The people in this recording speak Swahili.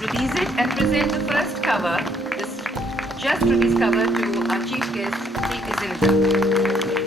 release it and present the first cover, this just released cover, to our chief guest, Preity Zinta.